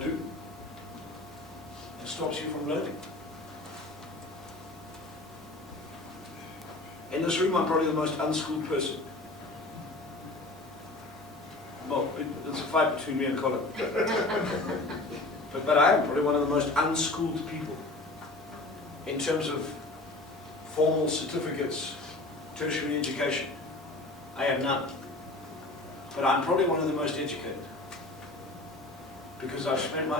to do. It stops you from learning. In this room, I'm probably the most unschooled person. Well, it's a fight between me and Colin. But I am probably one of the most unschooled people in terms of formal certificates, tertiary education. I have none. But I'm probably one of the most educated. Because I've spent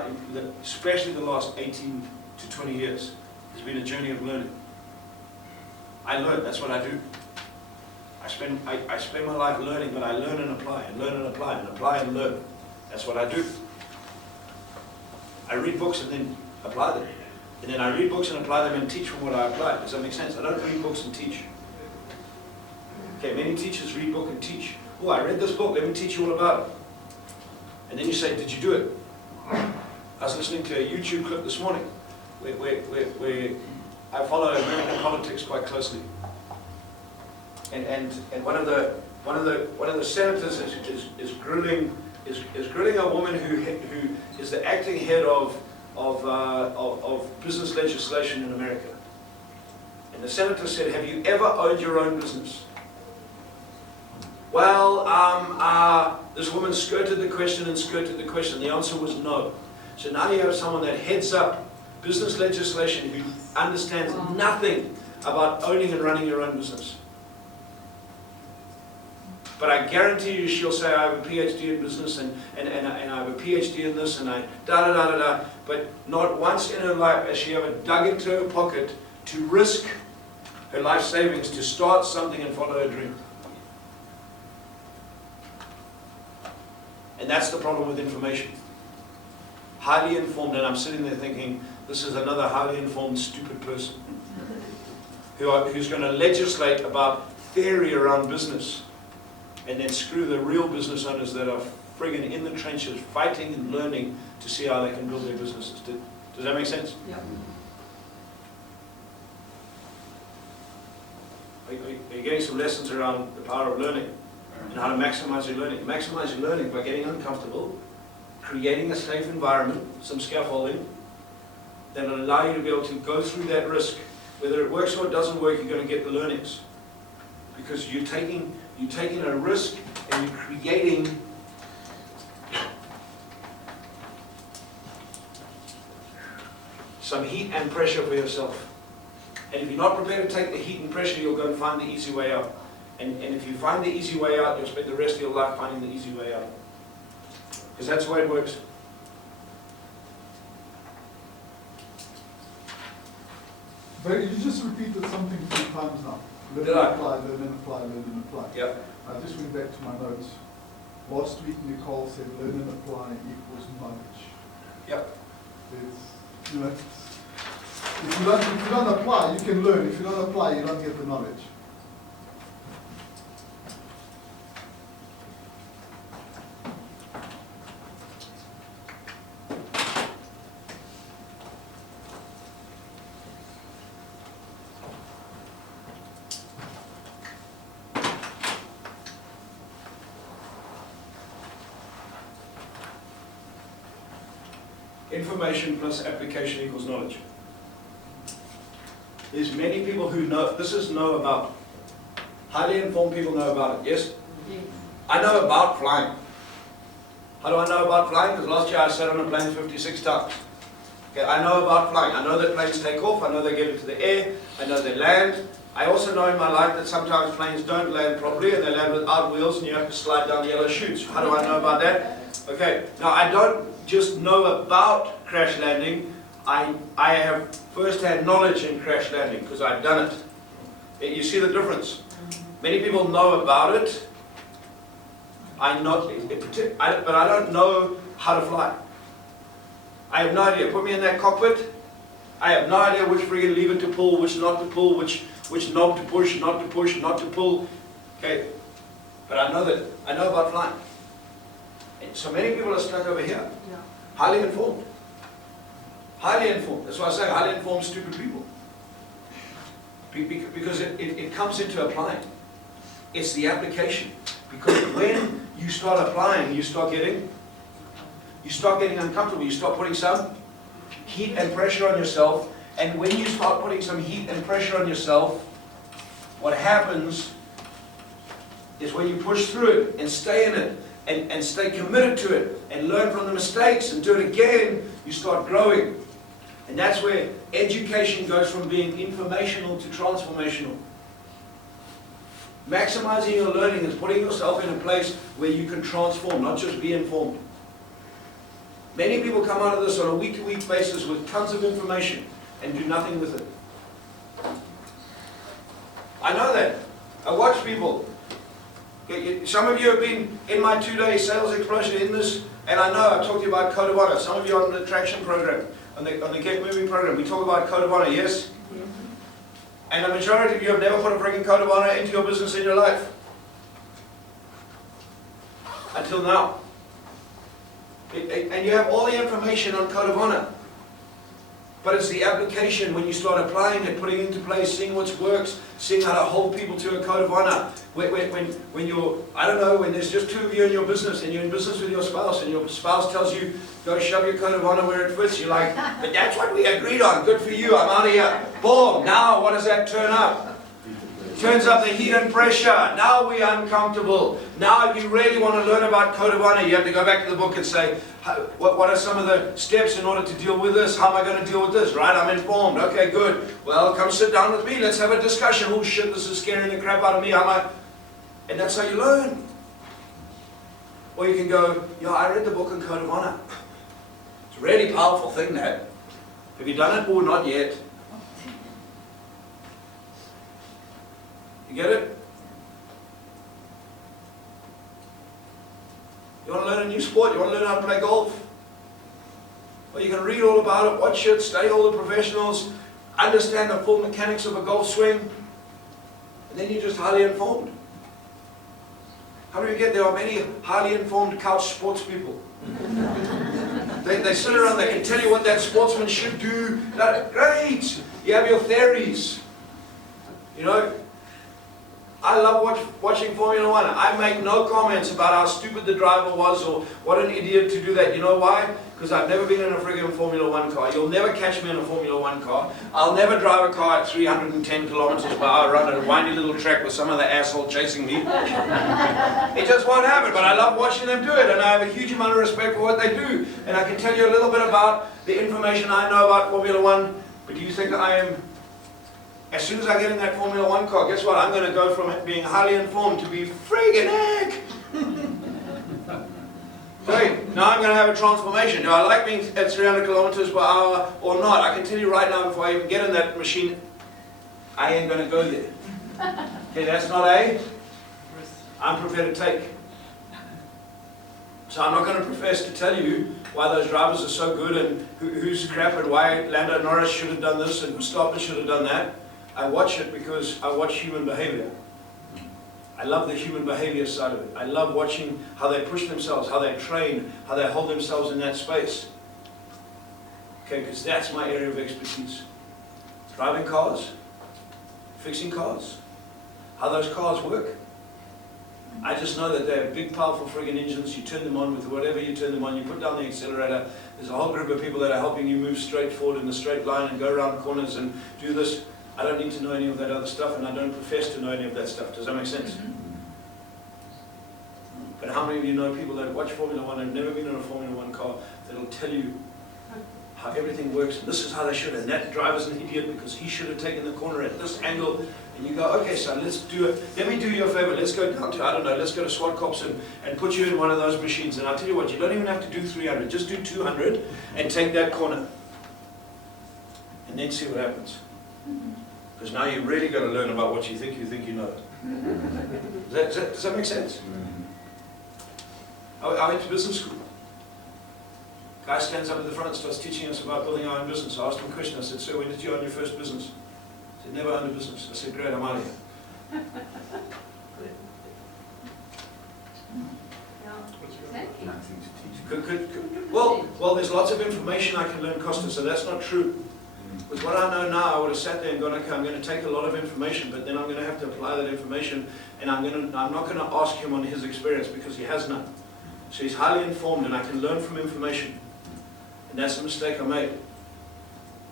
especially the last 18 to 20 years, has been a journey of learning. I learn, that's what I do. I spend my life learning, but I learn and apply, and learn and apply, and apply and learn. That's what I do. I read books and then apply them. And then I read books and apply them and teach from what I apply. Does that make sense? I don't read books and teach. Okay, many teachers read book and teach. Oh, I read this book, let me teach you all about it. And then you say, did you do it? I was listening to a YouTube clip this morning where I follow American politics quite closely. And one of the senators is grilling a woman who is the acting head of business legislation in America. And the senator said, "Have you ever owned your own business?" Well, this woman skirted the question and skirted the question. The answer was no. So now you have someone that heads up business legislation who understands nothing about owning and running your own business. But I guarantee you she'll say, I have a PhD in business and I have a PhD in this and I da-da-da-da-da. But not once in her life has she ever dug into her pocket to risk her life savings to start something and follow her dream. And that's the problem with information. Highly informed, and I'm sitting there thinking, this is another highly informed, stupid person who's going to legislate about theory around business and then screw the real business owners that are friggin' in the trenches, fighting and learning to see how they can build their businesses. Does that make sense? Yeah. Are you getting some lessons around the power of learning and how to maximize your learning? Maximize your learning by getting uncomfortable, creating a safe environment, some scaffolding, that will allow you to be able to go through that risk. Whether it works or it doesn't work, you're going to get the learnings. Because you're taking a risk and you're creating some heat and pressure for yourself. And if you're not prepared to take the heat and pressure, you'll go and find the easy way out. And if you find the easy way out, you'll spend the rest of your life finding the easy way out. Because that's the way it works. But you just repeated something 3 times now. Learn Did and I? apply, learn and apply, learn and apply. Yeah. I just went back to my notes. Last week Nicole said learn and apply equals knowledge. Yeah. It's, you know, if you don't apply, you can learn. If you don't apply, you don't get the knowledge. Information plus application equals knowledge. There's many people who know, know about. Highly informed people know about it, yes? Yes. I know about flying. How do I know about flying? Because last year I sat on a plane 56 times. Okay, I know about flying. I know that planes take off. I know they get into the air. I know they land. I also know in my life that sometimes planes don't land properly and they land without wheels and you have to slide down yellow chutes. How do I know about that? Okay, now I don't just know about crash landing. I have first-hand knowledge in crash landing because I've done it. You see the difference? Many people know about it. But I don't know how to fly. I have no idea. Put me in that cockpit. I have no idea which friggin' lever to pull, which not to pull, which knob to push, not to pull. Okay, but I know about flying. And so many people are stuck over here. Yeah. Highly informed. Highly informed. That's why I say highly informed, stupid people. Because it comes into applying. It's the application. Because when you start applying, you start getting you start getting uncomfortable. You start putting some heat and pressure on yourself. And when you start putting some heat and pressure on yourself, what happens is when you push through it and stay in it and stay committed to it and learn from the mistakes and do it again, you start growing. And that's where education goes from being informational to transformational. Maximizing your learning is putting yourself in a place where you can transform, not just be informed. Many people come out of this on a week-to-week basis with tons of information and do nothing with it. I know that. I watch people. Some of you have been in my 2-day sales explosion in this, and I know I've talked to you about Code of Honor. Some of you are on the traction program, on the Get Moving program. We talk about Code of Honor, yes? And the majority of you have never put a freaking Code of Honor into your business in your life. Until now. And you have all the information on Code of Honor. But it's the application when you start applying it, putting it into place, seeing what works, seeing how to hold people to a Code of Honor. When you're, I don't know, when there's just 2 of you in your business and you're in business with your spouse and your spouse tells you, go shove your Code of Honor where it fits, you're like, but that's what we agreed on, good for you, I'm out of here. Boom, now what does that turn up? Turns up the heat and pressure. Now we're uncomfortable. Now if you really want to learn about Code of Honor, you have to go back to the book and say, what are some of the steps in order to deal with this? How am I going to deal with this? Right? I'm informed. Okay, good. Well, come sit down with me. Let's have a discussion. Oh shit, this is scaring the crap out of me. And that's how you learn. Or you can go, yeah, I read the book on Code of Honor. It's a really powerful thing, that. Have you done it? Oh, not yet. You get it? You want to learn a new sport? You want to learn how to play golf? Well, you can read all about it, watch it, study all the professionals, understand the full mechanics of a golf swing, and then you're just highly informed. How do you get there? Are many highly informed couch sports people. They sit around, they can tell you what that sportsman should do. Great! You have your theories. You know? I love watching Formula One. I make no comments about how stupid the driver was or what an idiot to do that. You know why? Because I've never been in a friggin' Formula One car. You'll never catch me in a Formula One car. I'll never drive a car at 310 kilometers per hour around a windy little track with some other asshole chasing me. It just won't happen, but I love watching them do it, and I have a huge amount of respect for what they do. And I can tell you a little bit about the information I know about Formula One, but do you think I am... As soon as I get in that Formula One car, guess what? I'm going to go from being highly informed to be friggin' heck. Okay, now I'm going to have a transformation. Do I like being at 300 kilometers per hour or not? I can tell you right now, before I even get in that machine, I ain't going to go there. Okay, that's not I'm prepared to take. So I'm not going to profess to tell you why those drivers are so good and who's crap and why Lando Norris should have done this and Verstappen should have done that. I watch it because I watch human behavior. I love the human behavior side of it. I love watching how they push themselves, how they train, how they hold themselves in that space. Okay, because that's my area of expertise. Driving cars, fixing cars, how those cars work. I just know that they're big, powerful friggin' engines. You turn them on with whatever you turn them on. You put down the accelerator. There's a whole group of people that are helping you move straight forward in a straight line and go around corners and do this. I don't need to know any of that other stuff, and I don't profess to know any of that stuff. Does that make sense? But how many of you know people that watch Formula One and have never been in a Formula One car that'll tell you how everything works, and this is how they should, and that driver's an idiot because he should have taken the corner at this angle, and you go, okay son, let's do it. Let me do you a favor, let's go down to, I don't know, let's go to SWAT Cops and put you in one of those machines, and I'll tell you what, you don't even have to do 300, just do 200 and take that corner. And then see what happens. Because now you're really going to learn about what you think you know. Does that make sense? I went to business school. Guy stands up at the front and starts teaching us about building our own business. I asked him a question. I said, sir, when did you own your first business? He said, never owned a business. I said, great, I'm out of here. Well, there's lots of information I can learn, Costa, so that's not true. With what I know now, I would have sat there and gone, okay, I'm going to take a lot of information, but then I'm going to have to apply that information, and I'm not going to ask him on his experience because he has none. So he's highly informed and I can learn from information. And that's a mistake I made.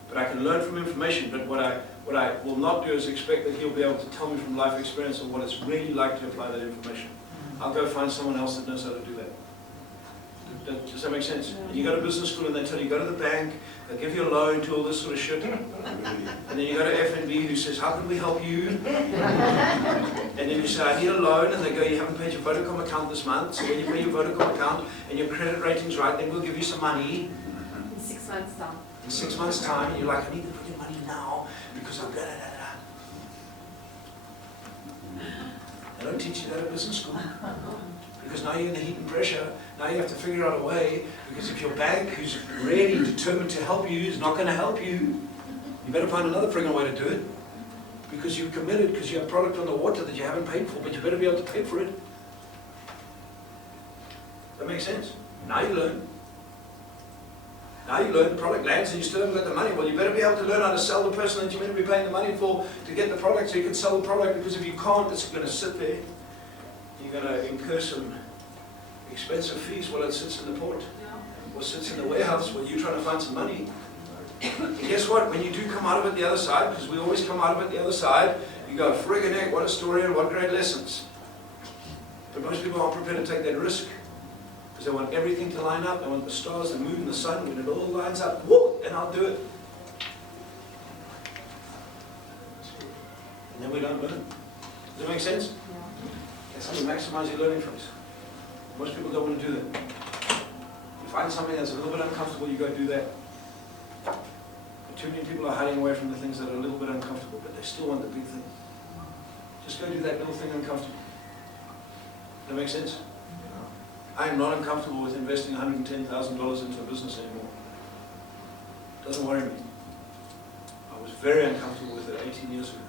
But I can learn from information, but what I will not do is expect that he'll be able to tell me from life experience of what it's really like to apply that information. I'll go find someone else that knows how to do that. Does that make sense? And you go to business school and they tell you, go to the bank, they'll give you a loan, do all this sort of shit. And then you go to FNB who says, how can we help you? And then you say, I need a loan, and they go, you haven't paid your Vodacom account this month, so when you pay your Vodacom account and your credit rating's right, then we'll give you some money. In 6 months' time. In 6 months' time, and you're like, I need to put in money now because I'm da-da-da-da. They don't teach you that at business school. Because now you're in the heat and pressure, now you have to figure out a way, because if your bank, who's really determined to help you, is not going to help you, you better find another friggin' way to do it. Because you've committed, because you have product on the water that you haven't paid for, but you better be able to pay for it. That makes sense? Now you learn. Now you learn, the product lands and you still haven't got the money. Well, you better be able to learn how to sell the person that you're meant to be paying the money for to get the product so you can sell the product, because if you can't, it's going to sit there. You're going to incur some expensive fees while it sits in the port or sits in the warehouse while you're trying to find some money. And guess what? When you do come out of it the other side, because we always come out of it the other side, you go, friggin' heck, what a story and what great lessons. But most people aren't prepared to take that risk because they want everything to line up. They want the stars, the moon, and the sun. When it all lines up, whoop, and I'll do it. And then we don't learn. Does that make sense? That's how you maximize your learning phase. Most people don't want to do that. You find something that's a little bit uncomfortable, you go do that. But too many people are hiding away from the things that are a little bit uncomfortable, but they still want the big thing. Just go do that little thing uncomfortable. Does that make sense? I am not uncomfortable with investing $110,000 into a business anymore. It doesn't worry me. I was very uncomfortable with it 18 years ago.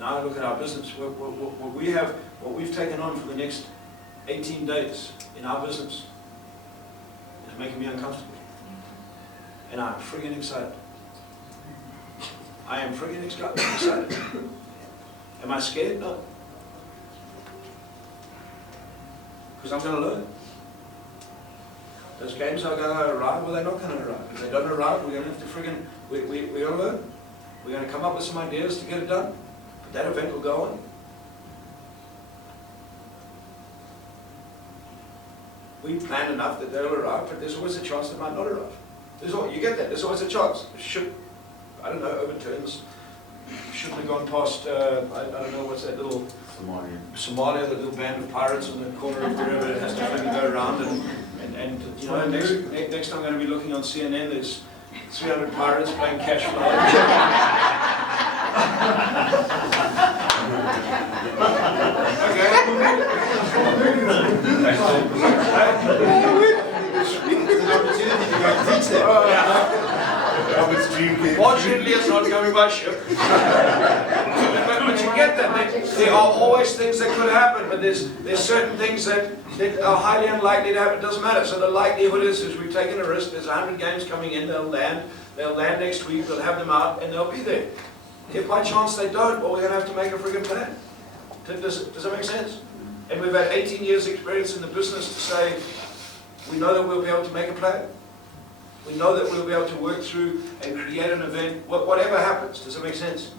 Now I look at our business. What we've taken on for the next 18 days in our business is making me uncomfortable. And I'm friggin' excited. I am friggin' excited. Am I scared? No. Because I'm going to learn. Those games are going to arrive, or they're not going to arrive. If they don't arrive, we're going to have to friggin', we're going to learn. We're going to come up with some ideas to get it done. But that event will go on. We plan enough that they'll arrive, but there's always a chance they might not arrive. You get that? There's always a chance. The ship, I don't know, overturns. Shouldn't have gone past, I don't know, what's that little... Somalia, the little band of pirates on the corner of the river. It has to finally go around. And you know, next I'm going to be looking on CNN, there's 300 pirates playing cash flow. Fortunately, it's not coming by ship. But you get that. There are always things that could happen, but there's certain things that are highly unlikely to happen. It doesn't matter. So the likelihood is we've taken a risk. There's 100 games coming in. They'll land next week. They'll have them out, and they'll be there. If by chance they don't, well, we're going to have to make a friggin' plan. Does that make sense? And we've had 18 years experience in the business to say, we know that we'll be able to make a plan. We know that we'll be able to work through and create an event, whatever happens. Does that make sense?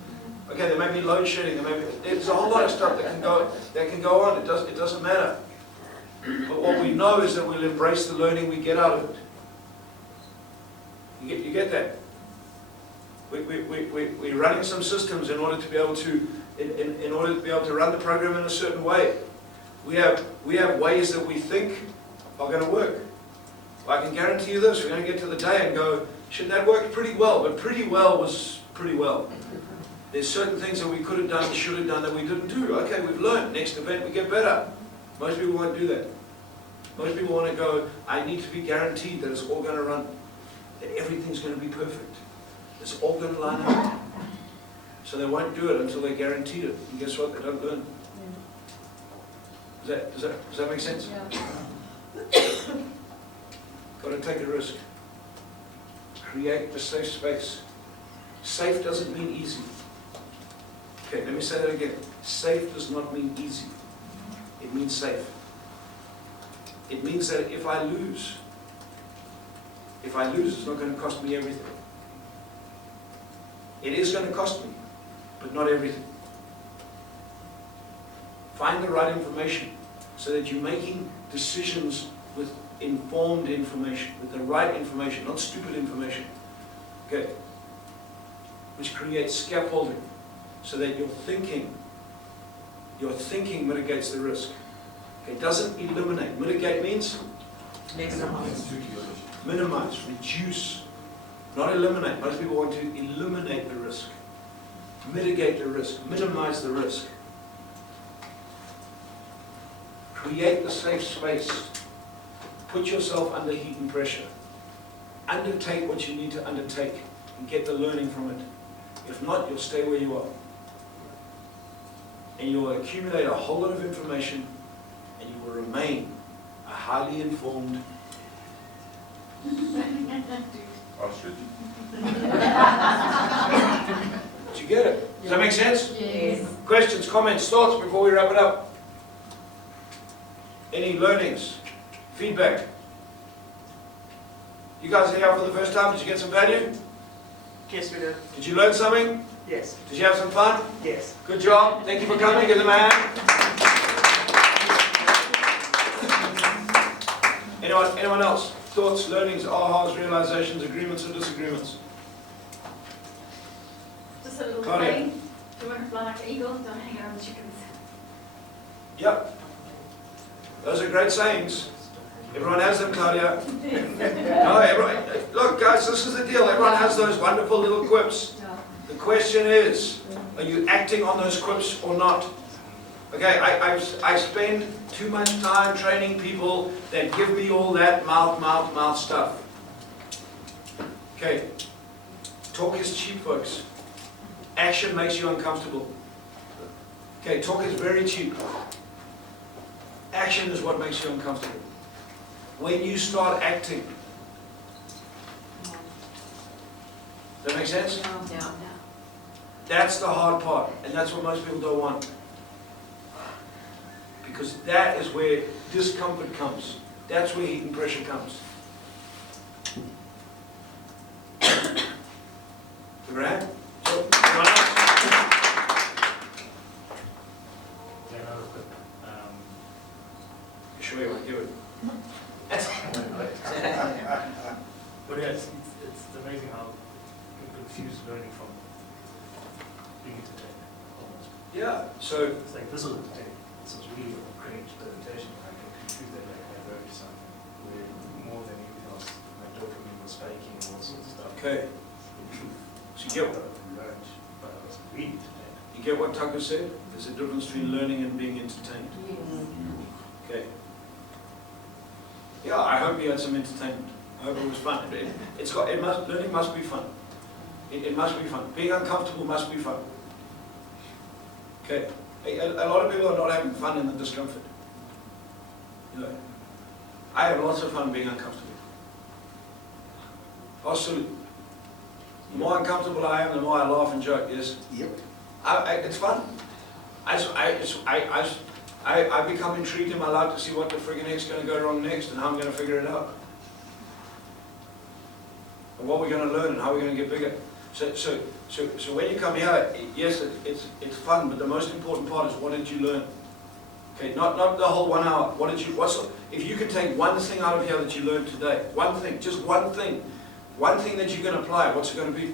Okay, there may be load shedding, there's a whole lot of stuff that can go on. It doesn't matter. But what we know is that we'll embrace the learning we get out of it. You get that? We're running some systems in order to be able to run the program in a certain way. We have ways that we think are going to work. I can guarantee you this: we're going to get to the day and go, shit, that worked pretty well, but pretty well was pretty well. There's certain things that we could have done, should have done, that we didn't do. Okay, we've learned. Next event, we get better. Most people won't do that. Most people want to go, I need to be guaranteed that it's all going to run, that everything's going to be perfect. It's all going to line up. So they won't do it until they're guaranteed it. And guess what? They don't learn. Does that make sense? Yeah. Got to take a risk. Create a safe space. Safe doesn't mean easy. Okay, let me say that again. Safe does not mean easy. It means safe. It means that if I lose, it's not going to cost me everything. It is going to cost me, but not everything. Find the right information so that you're making decisions with informed information, with the right information, not stupid information. Okay? Which creates scaffolding so that your thinking mitigates the risk. Okay? It doesn't eliminate. Mitigate means minimize, reduce, not eliminate. Most people want to eliminate the risk, mitigate the risk, minimize the risk. Create the safe space. Put yourself under heat and pressure. Undertake what you need to undertake and get the learning from it. If not, you'll stay where you are. And you will accumulate a whole lot of information and you will remain a highly informed. Ostrich. Did you get it? Does that make sense? Yes. Questions, comments, thoughts before we wrap it up? Any learnings? Feedback? You guys are here for the first time. Did you get some value? Yes, we did. Did you learn something? Yes. Did you have some fun? Yes. Good job. Thank you for coming. Give them a hand. Anyone else? Thoughts, learnings, ahas, realizations, agreements or disagreements? Just a little Claudia. saying. Do you want to fly like an eagle? Don't hang around the chickens. Yep. Those are great sayings. Everyone has them, Claudia. No, everyone, look, guys, this is the deal. Everyone has those wonderful little quips. No. The question is, are you acting on those quips or not? Okay, I spend too much time training people that give me all that mouth stuff. Okay, talk is cheap, folks. Action makes you uncomfortable. Okay, talk is very cheap. Action is what makes you uncomfortable. When you start acting, does that make sense? No. That's the hard part, and that's what most people don't want. Because that is where discomfort comes. That's where heat and pressure comes. Right? So, anyone else? Yeah, no, but, Sure you want to give it. but yeah, it's amazing how you confuse learning from being entertained, almost. Yeah, so, It's like, this was entertaining, this was really a great presentation, and I can confuse that like I learned something where more than anything else, my dopamine was spiking and all sorts of stuff. okay. In truth, So you get, I learned, but I was really entertained. you get what Tucker said? There's a difference between learning and being entertained. Okay. Yeah, I hope you had some entertainment. I hope it was fun. Learning must be fun. It must be fun. Being uncomfortable must be fun. Okay. A lot of people are not having fun in the discomfort. You know, I have lots of fun being uncomfortable. Absolutely. The more uncomfortable I am, the more I laugh and joke. Yes. Yep. It's fun. I become intrigued in my life to see what the friggin' heck's going to go wrong next and how I'm going to figure it out. And what we're going to learn and how we're going to get bigger. So when you come here, yes, it's fun, but the most important part is what did you learn? Okay, not the whole 1 hour. If you can take one thing out of here that you learned today, one thing, just one thing that you can apply, what's it going to be?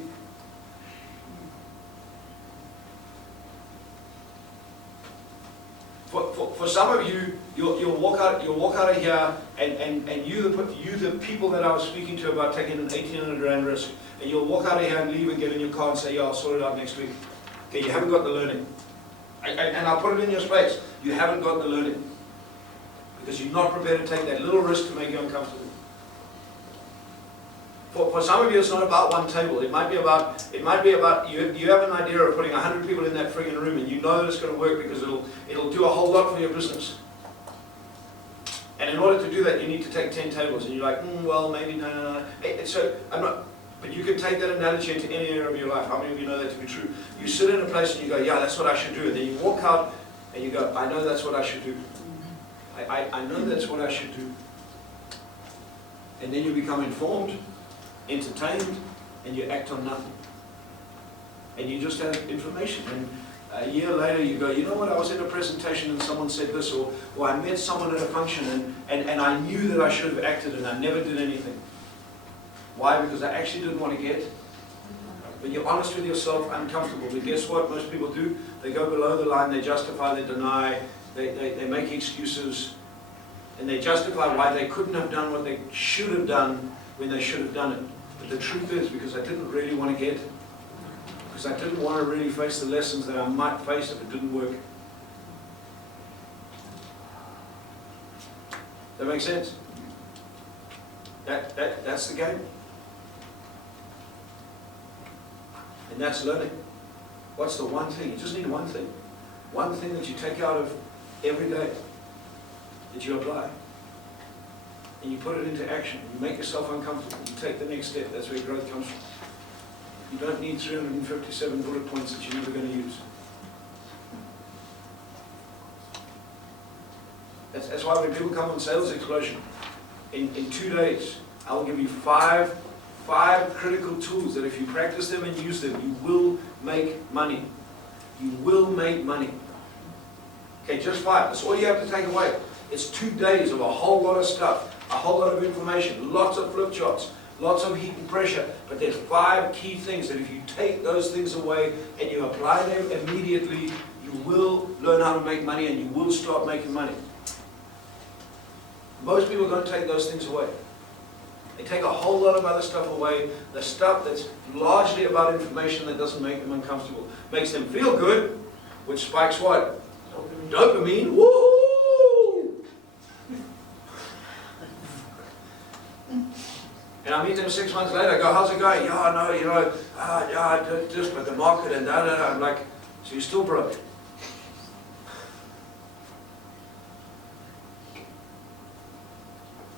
For some of you, you'll walk out of here, and you the people that I was speaking to about taking an 1,800 rand risk, and you'll walk out of here and leave and get in your car and say, yeah, I'll sort it out next week. Okay, you haven't got the learning. And I'll put it in your space. You haven't got the learning. Because you're not prepared to take that little risk to make you uncomfortable. For some of you, it's not about one table. It might be about you have an idea of putting 100 people in that friggin' room, and you know that it's going to work because it'll do a whole lot for your business. And in order to do that, you need to take 10 tables, and you're like, well, maybe no. So But you can take that analogy into any area of your life. How many of you know that to be true? You sit in a place and you go, yeah, that's what I should do. And then you walk out and you go, I know that's what I should do. I know that's what I should do. And then you become informed, entertained, and you act on nothing. And you just have information. And a year later you go, you know what, I was in a presentation and someone said this, or I met someone at a function and I knew that I should have acted and I never did anything. Why? Because I actually didn't want to get. When you're honest with yourself, uncomfortable. But guess what most people do? They go below the line, they justify, they deny, they make excuses, and they justify why they couldn't have done what they should have done when they should have done it. But the truth is, because I didn't really want to get, because I didn't want to really face the lessons that I might face if it didn't work. That makes sense? That's the game. And that's learning. What's the one thing? You just need one thing. One thing that you take out of every day that you apply. And you put it into action. You make yourself uncomfortable. You take the next step. That's where growth comes from. You don't need 357 bullet points that you're never going to use. That's why when people come on Sales Explosion, in 2 days, I'll give you five critical tools that if you practice them and use them, you will make money. You will make money. Okay, just 5. That's all you have to take away. It's 2 days of a whole lot of stuff, a whole lot of information, lots of flip charts, lots of heat and pressure, but there's 5 key things that if you take those things away and you apply them immediately, you will learn how to make money and you will start making money. Most people don't take those things away. They take a whole lot of other stuff away, the stuff that's largely about information that doesn't make them uncomfortable. Makes them feel good, which spikes what? Dopamine. Woo! And I meet them 6 months later, I go, how's it going? Yeah, no, you know, yeah, I did this, but the market and that, I'm like, so you're still broke.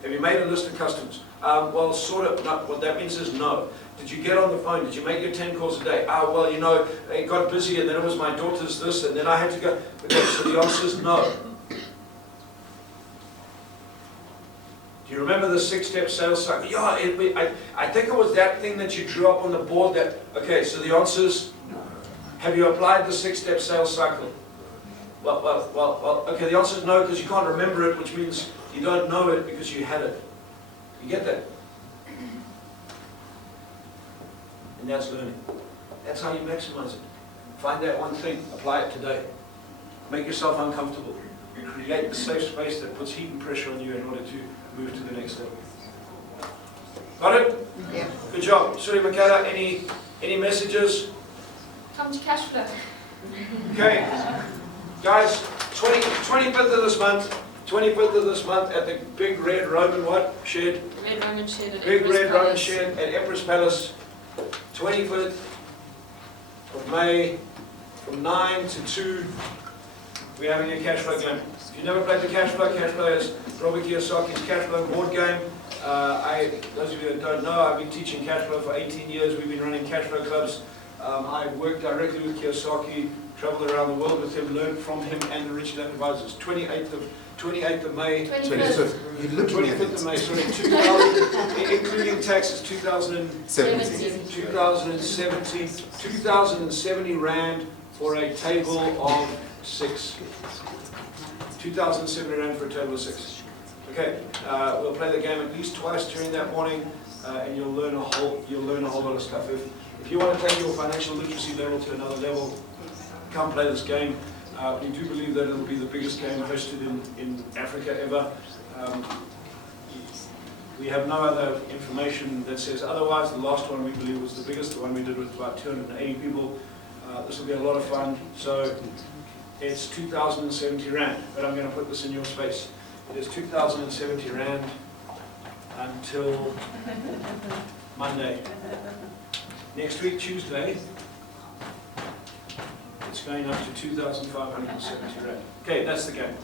Have you made a list of customers? Well, sort of. No, what that means is no. Did you get on the phone? Did you make your 10 calls a day? Well, you know, it got busy and then it was my daughter's this and then I had to go. Okay, so the answer is no. Do you remember the 6-step sales cycle? Yeah, I think it was that thing that you drew up on the board that, okay, so the answer is, have you applied the 6-step sales cycle? Well, okay, the answer is no because you can't remember it, which means you don't know it because you had it. You get that? And that's learning. That's how you maximize it. Find that one thing, apply it today. Make yourself uncomfortable. Create the safe space that puts heat and pressure on you in order to move to the next level. Got it? Yeah. Good job. Suri Makata, any messages? Come to cash flow. Okay. Guys, 25th of this month, 25th of this month at the big red Roman what? Shed? Red Roman shed at Big Empress red Roman Palace. shed at Empress Palace. 25th of May from 9 to 2. We're having a cash flow game. If you've never played the cash flow is Robert Kiyosaki's cash flow board game. Those of you that don't know, I've been teaching cash flow for 18 years. We've been running cash flow clubs. I worked directly with Kiyosaki, traveled around the world with him, learned from him and the Rich Dad Advisors. 28th of May. 25th. You're looking at 25th of it. May, sorry, 2000, including taxes, 2070 Rand for a table of 6. 2,070 Rand for a table of 6. Okay, we'll play the game at least twice during that morning, and you'll learn a whole lot of stuff. If you want to take your financial literacy level to another level, come play this game. We do believe that it'll be the biggest game hosted in Africa ever. We have no other information that says otherwise. The last one we believe was the biggest, the one we did with about 280 people. This will be a lot of fun. So it's 2,070 Rand, but I'm going to put this in your space. It is 2,070 Rand until Monday. Next week, Tuesday, it's going up to 2,570 Rand. Okay, that's the game.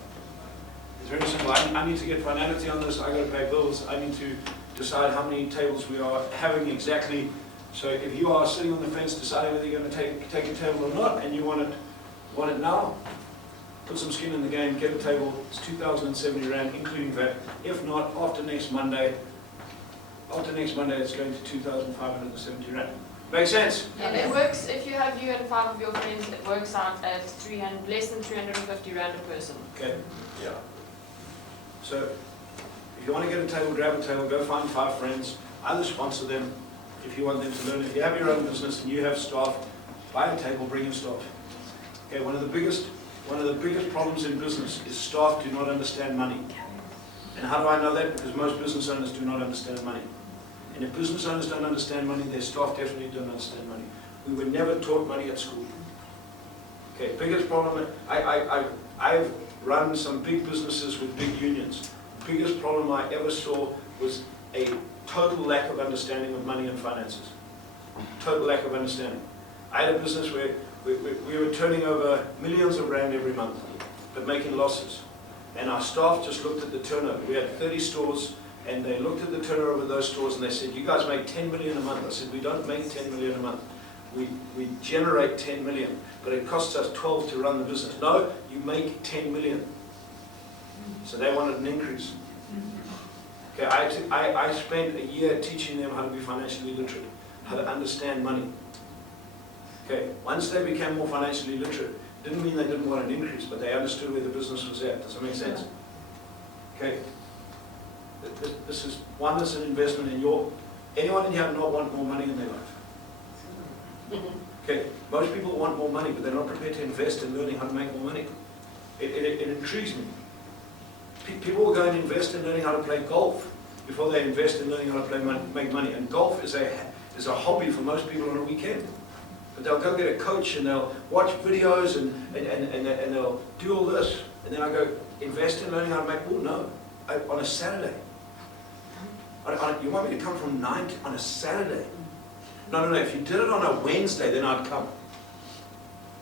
It's very simple. I need to get finality on this. I got to pay bills. I need to decide how many tables we are having exactly. So if you are sitting on the fence deciding whether you're going to take a table or not, and you want it now, put some skin in the game, get a table. It's 2,070 rand, including VAT. If not, after next Monday, it's going to 2,570 rand. Make sense? And it works, if you have you and 5 of your friends, it works out at less than 350 rand a person. Okay. Yeah. So if you want to get a table, grab a table, go find 5 friends, either sponsor them if you want them to learn. If you have your own business and you have staff, buy a table, bring your staff. Okay, one of the biggest problems in business is staff do not understand money. And how do I know that? Because most business owners do not understand money. And if business owners don't understand money, their staff definitely don't understand money. We were never taught money at school. Okay, biggest problem, I've run some big businesses with big unions. Biggest problem I ever saw was a total lack of understanding of money and finances. Total lack of understanding. I had a business where we were turning over millions of rand every month, but making losses. And our staff just looked at the turnover. We had 30 stores, and they looked at the turnover of those stores and they said, you guys make 10 million a month. I said, we don't make 10 million a month. We generate 10 million, but it costs us 12 to run the business. No, you make 10 million. So they wanted an increase. Okay, I spent a year teaching them how to be financially literate, how to understand money. Okay, once they became more financially literate, didn't mean they didn't want an increase, but they understood where the business was at. Does that make sense? Okay. This is an investment in anyone in here not want more money in their life. Okay, most people want more money, but they're not prepared to invest in learning how to make more money. It intrigues me. People will go and invest in learning how to play golf before they invest in learning how to make money. And golf is a hobby for most people on a weekend. But they'll go get a coach and they'll watch videos and they'll do all this. And then I go, invest in learning how to make, oh no, on a Saturday. You want me to come from 9 on a Saturday? No, if you did it on a Wednesday, then I'd come.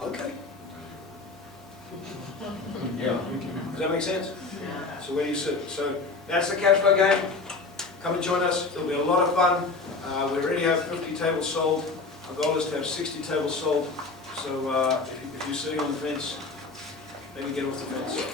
Okay. Yeah. Does that make sense? So where do you sit? So that's the cash flow game. Come and join us. It'll be a lot of fun. We already have 50 tables sold. Our goal is to have 60 tables sold. So if you're sitting on the fence, maybe get off the fence.